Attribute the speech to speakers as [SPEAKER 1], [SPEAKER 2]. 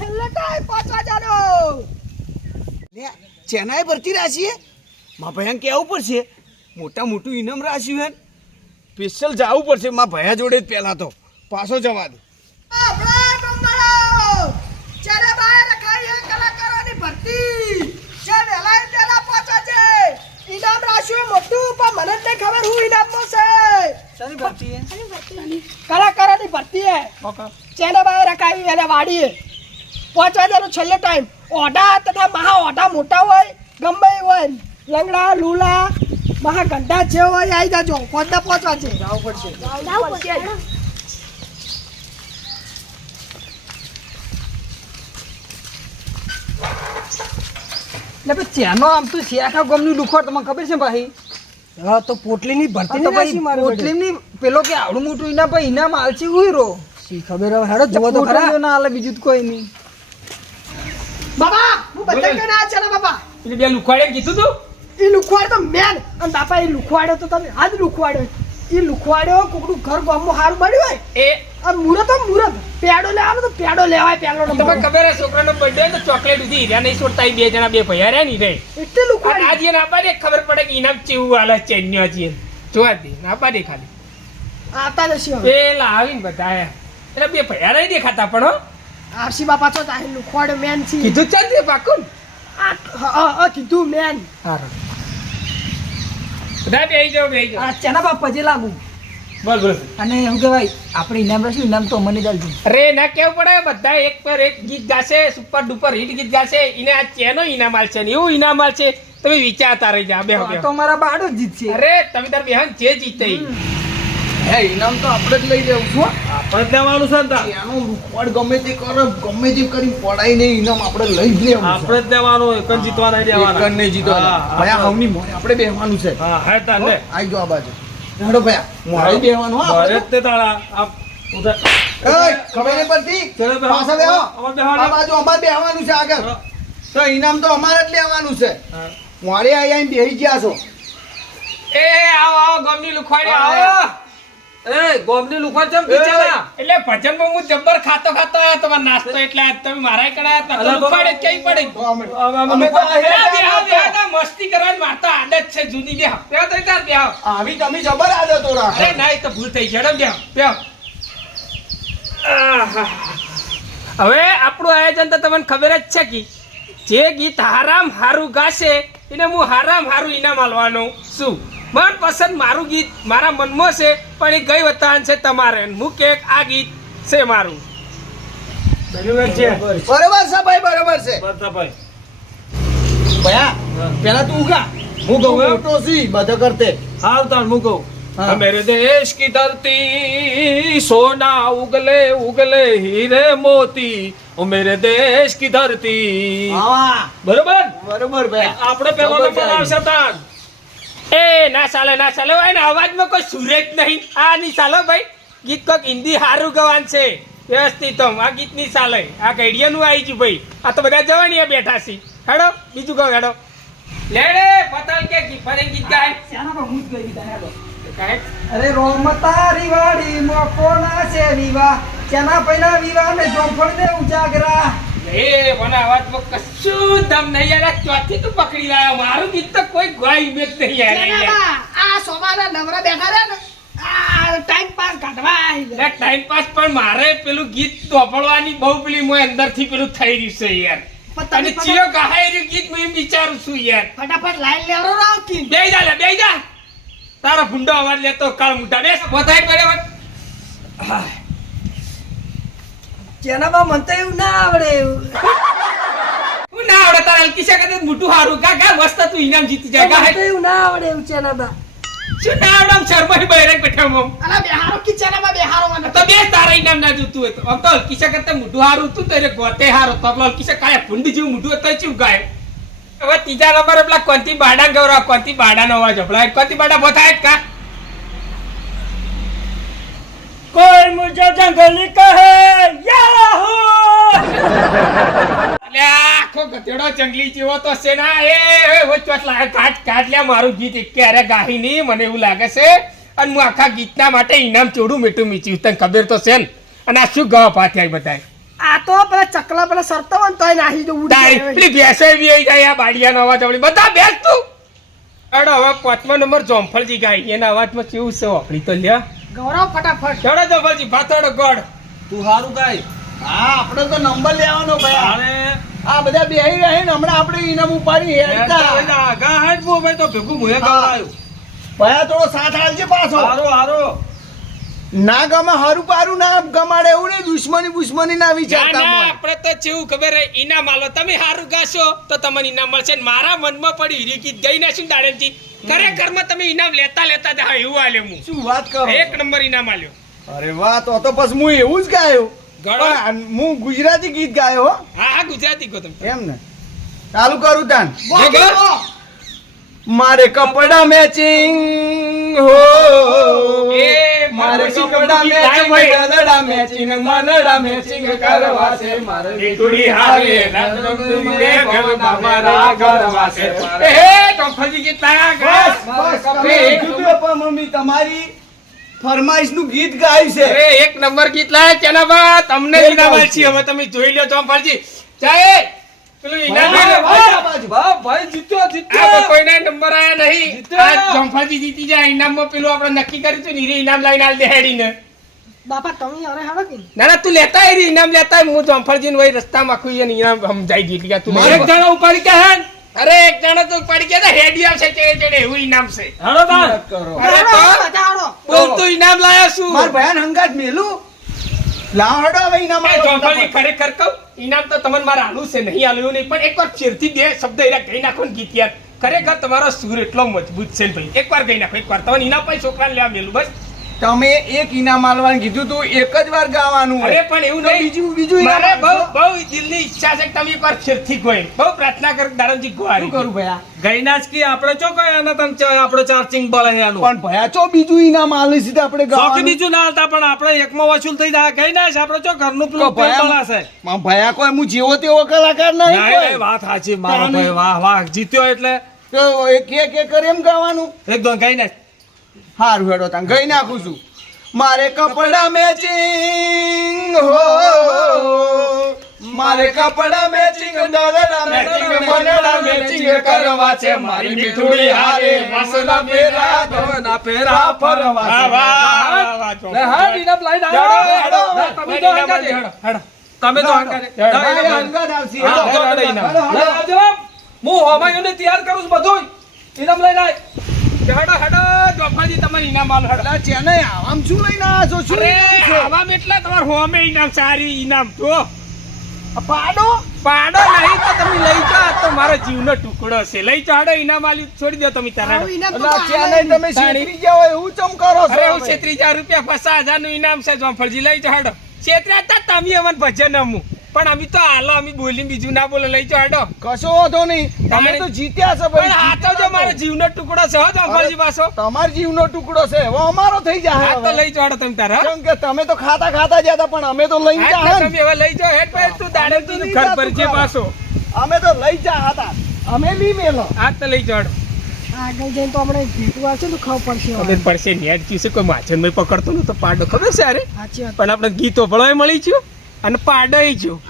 [SPEAKER 1] છેલ્લે ટાઈમ પાછા જાનો
[SPEAKER 2] લે ચેનાઈ ભરતી રાશીએ મા ભયંક કહેવું પડશે? મોટા મોટું ઇનામ રાખ્યું હે સ્પેશિયલ જવું પડશે. મા ભૈયા જોડે જ પહેલા તો. પાછો જવા દે.
[SPEAKER 1] કલાકારોની ભરતી જે વેલા ઈ પેલા પહોંચવા છે ઇનામ રાખ્યું મોટું પણ મને જ ખબર હું ઇનામમાં છે. કલાકારોની ભરતી હે. જેને બાય રખાવી એને વાડીએ. પહોંચવા દેનો છેલ્લે ટાઈમ ઓઢા તથા મહા ઓઢા મોટા હોય ગમે હોય. લંગડા લૂલા મહા ગંડા જે હોય આવી જાજો. પહોંચતા પહોંચવા છે જવું પડશે.
[SPEAKER 3] એટલે પછી ચેનો આમ તો આખા ગામની લુખોડ? તમને ખબર છે ભાઈ?
[SPEAKER 1] હા તો પોટલીની ભરતી
[SPEAKER 3] તો ભાઈ પોટલીમની પેલો કે આવડું મોટું ઇનામ ભાઈ ઇનામ આલશે ઉયરો.
[SPEAKER 1] શી ખબર હવે? હેડો જોવો તો ખરા.
[SPEAKER 3] ના આલે બીજું કોઈ નહીં.
[SPEAKER 1] બાબા હું બધા કઈ ના ચાલે બાબા?
[SPEAKER 4] એટલે બે લુખવાડે કીધું તું?
[SPEAKER 1] એ લુખવાડ તો મેન અને બાપા એ લુખવાડ્યો તો તમે આજ લુખવાડ્યો એ લુખવાડ્યો કોકનું ઘર ગામમાં સારું મળ્યું હોય.
[SPEAKER 4] એ
[SPEAKER 1] આ મુરત મુરત. પેડો લેવાનો તો પેડો લેવાય પેડો
[SPEAKER 4] તમને
[SPEAKER 1] નંબર.
[SPEAKER 4] ખબર હે છોકરાનો બર્થડે તો ચોકલેટ ઉધી હીરા નહીં છોડતા બે જણા બે ભૈયા રહ્યા ની રે.
[SPEAKER 1] એટલે લુખવાડી.
[SPEAKER 4] આજે એને આપવા ખબર પડે કે ઇનામ ચેવું આલે ચેન્યો છે જોવા દે ના પાડે ખાલી.
[SPEAKER 1] આતા જશે
[SPEAKER 4] પેલા આવીને બધા આયા. એટલે બે ભૈયા નહીં દેખાતા પણ હો.
[SPEAKER 1] આરસી બાપા તો તારે લુખવાડ મેન છે.
[SPEAKER 4] કીધું ચાલ દે પાકું
[SPEAKER 1] આ હ- હ- હ કીધું મેન.
[SPEAKER 4] હારો. બધા બેહી જાઓ બેહી જાઓ.
[SPEAKER 3] આ ચેના બાપ પછી લાગુ?
[SPEAKER 4] બોલ બોલ.
[SPEAKER 3] અને શું કહેવાય આપણે ઇનામ રાખ્યું ઇનામ તો મને દાલજો
[SPEAKER 4] અરે ના કેવું પડે? બધા એક પર એક ગીત ગાશે સુપર ડુપર હિટ ગીત ગાશે. એને આ ચેનો ઇનામ આલશે ને એવું ઇનામ આલશે. તમે વિચારતા રહી જા બે
[SPEAKER 3] તો મારા બાડો જ જીતશે.
[SPEAKER 4] અરે તમે તાર બેહન જે જીતે.
[SPEAKER 2] હે ઇનામ તો આપણે જ લઈ લેવું છું
[SPEAKER 4] આપણે જ લેવાનું છે ને
[SPEAKER 2] એનું એનો ગમે તે કરે ગમે તે કરી પડાઈ નહીં ઇનામ આપણે લઈ જ લેવું
[SPEAKER 5] આપણે જ લેવાનું એક જ જીતવા નહીં દેવાના
[SPEAKER 2] એક જ
[SPEAKER 5] નહીં જીતવાના
[SPEAKER 2] ભયા હવની મોરે આપણે બેહવાનું છે.
[SPEAKER 5] હા હા તાર લે.
[SPEAKER 2] આઈ જો આ બાજુ. હેડો ભયા મોરે બેહવાનું હા
[SPEAKER 5] મોરે તે તારા આ ઉધર.
[SPEAKER 2] એય, ખબર નહીં પડતી?
[SPEAKER 5] ચલો
[SPEAKER 2] પાછા બેહો.
[SPEAKER 5] અમારે બેહવાનું.
[SPEAKER 2] આ બાજુ અમાર બેહવાનું છે આગળ. તો ઇનામ તો અમારે જ લેવાનું છે. મોરે આઈ આઈ બેહી ગયા છો.
[SPEAKER 4] એ આવો આવો ગમની લુખવાડી આવો.
[SPEAKER 5] એ ગોમની લુખા ચમ પીછેલા
[SPEAKER 4] એટલે ભજનમાં હું જબ્બર ખાતો ખાતો તમારો નાસ્તો એટલે આજ તમે મારા તો કઈ પડે?
[SPEAKER 2] અમે તો
[SPEAKER 4] મસ્તી કરવાની માર તો આદત છે જૂની બેહો બેહો તો તાર બેહો
[SPEAKER 2] આવી. તમે જબર આદતો રાખો.
[SPEAKER 4] અરે ના તો ભૂલ થઈ જડમ હેડો પ્યા હવે આપણું આયોજન તો તમને ખબર જ છે કે જે ગીત હારામ હારું ગાશે એને હું હારામ હારું ઇનામ આલવાનો છું મનપસંદ મારું ગીત મારા મનમાં છે પણ એ ગઈ વતાન છે તમારે હું કે આ ગીત છે મારું
[SPEAKER 5] બરાબર છે
[SPEAKER 2] બરોબર છે ભાઈ બરોબર છે
[SPEAKER 5] બધા ભાઈ
[SPEAKER 2] ભયા પેલા તું ઉગા હું
[SPEAKER 5] કહું એમ?
[SPEAKER 2] મોટો છી બધા કરતે
[SPEAKER 5] હાલ તાર હું કહું
[SPEAKER 2] હા.
[SPEAKER 5] मेरे देश की धरती सोना उगले उगले हीरे मोती ओ मेरे देश की धरती
[SPEAKER 2] હા
[SPEAKER 5] બરોબર
[SPEAKER 2] બરોબર ભાઈ
[SPEAKER 5] આપણે પેલો
[SPEAKER 2] ખબર
[SPEAKER 5] નંબર
[SPEAKER 2] છે.
[SPEAKER 5] આવશે તાર
[SPEAKER 4] એ ના ચાલે ના ચાલે. હોય ને અવાજમાં કોઈ સુરેજ નહીં. આ નહીં ચાલો ભાઈ. ગીત કોક હિન્દી સારું ગવાન છે. વ્યવસ્થિત. આ ગીત નહીં ચાલે. આ ગઈડિયાનું આવી ગયું ભાઈ. આ તો બધા જવાની બેઠા છે. હેડો બીજું કહો હેડો. લેડે પતલ કે ગીત ફરે ગીત ગાય.
[SPEAKER 3] હું ગઈ દીધા હેડો. અરે રોમ તારી વાડી મો કોના છે વિવાહ? ચેના પહેલા વિવાહ ને જોફળ દે ઉજાગરા?
[SPEAKER 4] એ મને અવાજમાં કશું દમ નહીં યાર. ચોથી તું પકડી લાયો. મારું ગીત તો કોઈ ગાય મેચ નહીં યાર.
[SPEAKER 1] આ સોમાના નવરા બેઠા રહ્યા ને. આ ટાઈમ પાસ કાઢવા
[SPEAKER 4] ટાઈમ પાસ પણ મારે પેલું ગીત ધોપડવાની બહુ પેલી મોય અંદરથી પેલું થઈ રહ્યું છે યાર.
[SPEAKER 1] પણ
[SPEAKER 4] અને ચિયો ગહાય રહ્યું ગીત હું એમ વિચારું છું યાર.
[SPEAKER 1] ફટાફટ લાઈન લેવડો રાવ કી
[SPEAKER 4] બે જા લે બે જા. તારો ભૂંડો અવાજ લેતો કાળ મુટા બેસ બધાય બરાબર
[SPEAKER 1] જેના બા મને તો એવું ના આવડે. એવું.
[SPEAKER 4] હું ના આવડે તારા હલકી મોટું હારું. ગા ગા મસ્ત તું ઇનામ જીતી ગા
[SPEAKER 1] તો એવું ના આવડે એવું જેના બા
[SPEAKER 4] શું ના આવડે આમ શર્માઈ બહેરાઈ બેઠા આમ.
[SPEAKER 1] અલા બેહારો કી જેના બેહારો મને.
[SPEAKER 4] તો બે તારા ઇનામ ના જોતું હોય તો. આમ તો હલકી છે કરતા મોટું હારું તું તો એને ગોતે હારો. તો હલકી છે કાયા ભૂંડી જેવું મોટું હતું ચેવું ગાય? હવે ત્રીજા નંબર પેલા કોંતી બાડા ગૌરવ કોંતી બાડાનો અવાજ. હભળાય કોંતી બાડા બોથાય કા?
[SPEAKER 3] કોઈ મુજે જંગલી કહે
[SPEAKER 4] યા હો આખો ગધેડો જંગલી જેવો તો છે ના એ વચવટ કાટ કાટ મારું ગીત ક્યારે ગાહી નહીં મને એવું લાગે છે. અને હું આખા ગીતના માટે ઇનામ ચોડું મીઠું મીચ્યું તને ખબર તો છે ને. અને આ શું ગવા પાથ્યા બધાય?
[SPEAKER 1] આ તો પેલા ચકલા પેલા સરતો હોય તો નાહી જો
[SPEAKER 4] ઉડાય પેલી ભેંસે બી જાય આ બાડિયાનો અવાજ આવડી. બધા ભેંસ તું. અડો હવે પાંચમા નંબર જોમફળજી ગાય એના અવાજમાં કેવું છે? આપણી તો લ્યા.
[SPEAKER 1] ગૌરવ ફટાફટ.
[SPEAKER 4] ચડો જોમફળજી ભાતોડો ગોળ.
[SPEAKER 2] તું હારું ગાય. હા આપણે તો નંબર લેવાનો ભાઈ.
[SPEAKER 5] અરે
[SPEAKER 2] આ બધા બેહી રહે ને હમણાં આપણે ઇનામ ઉપાડી હેડતા.
[SPEAKER 5] ગા હાટ ભાઈ તો ભેગું મુએ. ગવાયું
[SPEAKER 2] ભયા થોડો સાથ આલજે પાછો.
[SPEAKER 5] હારો હારો.
[SPEAKER 2] ના ગમે હારું પારું ના ગમાડે એવું નહીં દુશ્મની દુશ્મની ના વિચારતા
[SPEAKER 4] ના આપણે તો જેવું ખબર હે ઇનામ આલો. તમે હારું ગાશો તો તમને ઇનામ મળશે. મારા મનમાં પડી હીરી ગઈ ના શું ખરેખરમાં તમે ઇનામ લેતા લેતા હા એવું આલ્યો હું.
[SPEAKER 2] શું વાત કરો?
[SPEAKER 4] એક નંબર ઇનામ આલ્યો.
[SPEAKER 2] અરે વાહ તો તો બસ હું એવું જ ગાયો. હું ગુજરાતી ગીત ગાયો હો.
[SPEAKER 4] હા ગુજરાતી ગો તમે.
[SPEAKER 2] એમ ને? ચાલુ કરું તાન? મારે કપડા મેચિંગ હો.
[SPEAKER 4] એ
[SPEAKER 2] મારે કપડા મેચિંગ
[SPEAKER 4] ભાઈ.
[SPEAKER 2] મેચિંગ મનડા મેચિંગ કરવા છે મારે
[SPEAKER 4] દીકરી હારે રંગદુનિયે ઘરમાં મારા ઘરમાં છે. એ તો ફજી કે તા
[SPEAKER 2] બસ બસ કપે કીધું પણ મમ્મી તમારી ફરમાઈશનું ગીત ગાયું છે.
[SPEAKER 4] અરે એક નંબર ગીત લાય તેના બા તમને ઇનામ
[SPEAKER 2] આવશે.
[SPEAKER 4] હવે તમે જોઈ લો ચોંફાજી જાય! પેલું ઇનામ
[SPEAKER 2] વાહ,
[SPEAKER 4] આલો.
[SPEAKER 2] વાહ, આ બાજુ.
[SPEAKER 5] વાહ ભાઈ જીત્યો જીત્યો.
[SPEAKER 4] કોઈને નંબર આયા નહીં. આ ચોંફાજી જીતી જાય ઇનામમાં પેલું આપણે નક્કી કર્યું હતું ને ઇનામ લાઈને આલ દે
[SPEAKER 1] બાપા તમે અરે હાલો કે
[SPEAKER 4] ના ના તું લેતા હીરે ઇનામ લેતા હું ચોંફાજી વહી રસ્તામાં આખું એને ઇનામ સમજાઈ દીધી કે તું
[SPEAKER 5] એક જણા ઉપાડી કે હેન
[SPEAKER 4] અરે એક જણો તો પડી ગયા તા, હેડી આવશે ચડે ચડે એવું ઇનામ છે.
[SPEAKER 5] હાલો તાન
[SPEAKER 4] અરે તો?
[SPEAKER 1] હાલો, બધા હાલો.
[SPEAKER 4] બોલ તું ઇનામ લાયા શું?
[SPEAKER 2] માર ભયાન હંગાત મેલું? લાવડો હવે ઇનામ
[SPEAKER 4] ખરેખર કહું? ઇનામ તો તમને મારે આલું છે, નહીં આલું નહીં, પણ એકવાર ફેરથી બે શબ્દ એના ગઈ નાખો ને ગીત યાર. ખરેખર તમારો સુર એટલો મજબૂત છે ને ભાઈ. એકવાર ગઈ નાખો, એકવાર. તમને ઇનામ પછી છોકરાને લેવા મેલું, બસ.
[SPEAKER 2] તમે એક ઇનામ આલવાનું કીધું તું એક જ વાર ગાવાનું
[SPEAKER 4] અરે પણ એવું નહીં.
[SPEAKER 2] બીજું બીજું
[SPEAKER 4] મારે બહુ બહુ દિલની ઈચ્છા છે કે તમે એકવાર છેરથી ગોય બહુ પ્રાર્થના કર દારૂજી ગોહારી
[SPEAKER 2] શું કરું ભયા?
[SPEAKER 5] ગઈના જ કી આપણે ચો આના તને ચા- આપણે ચાર્જિંગ એનું
[SPEAKER 2] પણ ભયા ચો બીજું ઇનામ આલી સીધા આપણે ગાવાનું?
[SPEAKER 5] બીજું ના આલતા પણ આપણે એકમાં વસૂલ થઈ જાય. ગઈ ના આપણે ચો ઘરનું પેલું
[SPEAKER 2] ભયા
[SPEAKER 5] બોલાશે
[SPEAKER 2] માં ભયા કોઈ હું જેવો તેવો કલાકાર નહીં કોઈ.
[SPEAKER 5] વાત સાચી મારો ભાઈ વાહ વાહ જીત્યો એટલે.
[SPEAKER 2] કે એક એક એમ ગાવાનું.
[SPEAKER 5] એકદમ ગઈ ના
[SPEAKER 2] હારું હેડો તાં ગઈ નાખું છું મારે કપડા મેચિંગ હો મારે કપડા મેચિંગ દરડા મેચિંગ મનડા મેચિંગ કરવા છે મારી મીઠુડી હારે મસલા પેરા ધોના પેરા ફરવા
[SPEAKER 4] વાહ,
[SPEAKER 2] છે.
[SPEAKER 4] વાહ, વાહ, વાહ,
[SPEAKER 5] લે હા ડીનપ લઈને આવો તમે તો હંગાતે.
[SPEAKER 4] દે હેડો.
[SPEAKER 5] તમે તો હંગાતે.
[SPEAKER 4] દે
[SPEAKER 5] ના.
[SPEAKER 2] અંગત આવશે.
[SPEAKER 5] હા, લે,
[SPEAKER 2] હેડો.
[SPEAKER 5] અજરમ, હું હોમાયુંને તૈયાર કરું છું બધું ઇનામ લઈને આય.
[SPEAKER 4] હેડો, હેડો, ચોંફાજી તમારે ઇનામ આલો, હેડો.
[SPEAKER 2] અલા, ચેન્નઈ શું લઈને આવ્યા છો? શું
[SPEAKER 4] અરે
[SPEAKER 2] ઇનામ છે?
[SPEAKER 4] આવામ એટલે તમારે હોમે ઇનામ સારી ઇનામ. તો
[SPEAKER 2] પાડો.
[SPEAKER 4] પાડો નહીં તો તમે લઈ જાઓ. તો મારો જીવનો ટુકડો છે. લઈ જાઓ હેડો ઇનામ આલી છોડી દો તમે તારા.
[SPEAKER 1] આલે.
[SPEAKER 2] તમે છેતરી હોય એવું ચમ કરો છો
[SPEAKER 4] હું રૂપિયા પચાસ હજારનું ઇનામ છે જોફળજી લઈ જાઓ હેડો. છેતર્યા તમે અમને ભજન અમું. પણ અમે તો હાલો અમે બોલી બીજું ના બોલો લઈ ચાડો
[SPEAKER 2] કશો વાંધો નહીં. તમે તો જીત્યા છો
[SPEAKER 4] પણ
[SPEAKER 2] ભાઈ
[SPEAKER 4] આ તો જો મારો જીવનો ટુકડો છે હો અંબાજી પાછો.
[SPEAKER 2] તમારો જીવનો ટુકડો છે. હવે અમારો થઈ જાય
[SPEAKER 4] હા તો લઈ ચાડો તમે તારા
[SPEAKER 2] કેમ કે તમે તો ખાતા ખાતા જતા પણ અમે તો લઈ જા
[SPEAKER 4] તો તમે હવે લઈ જાઓ હેડ પર તું દાડે તું ઘર પર છે. પાછો.
[SPEAKER 2] અમે તો લઈ જા હતા અમે લી મેલો.
[SPEAKER 4] આ તો લઈ ચાડો
[SPEAKER 1] આગળ જઈને તો આપણે ભેટું આવશે તો ખબર પડશે.
[SPEAKER 4] ખબર પડશે નેટ ચીસે કોઈ માછન પકડતો તો પાડો. ખબર છે અરે? પણ આપણે ગીતો ભળવાય મળી ગયું? અને પાડોય ગયું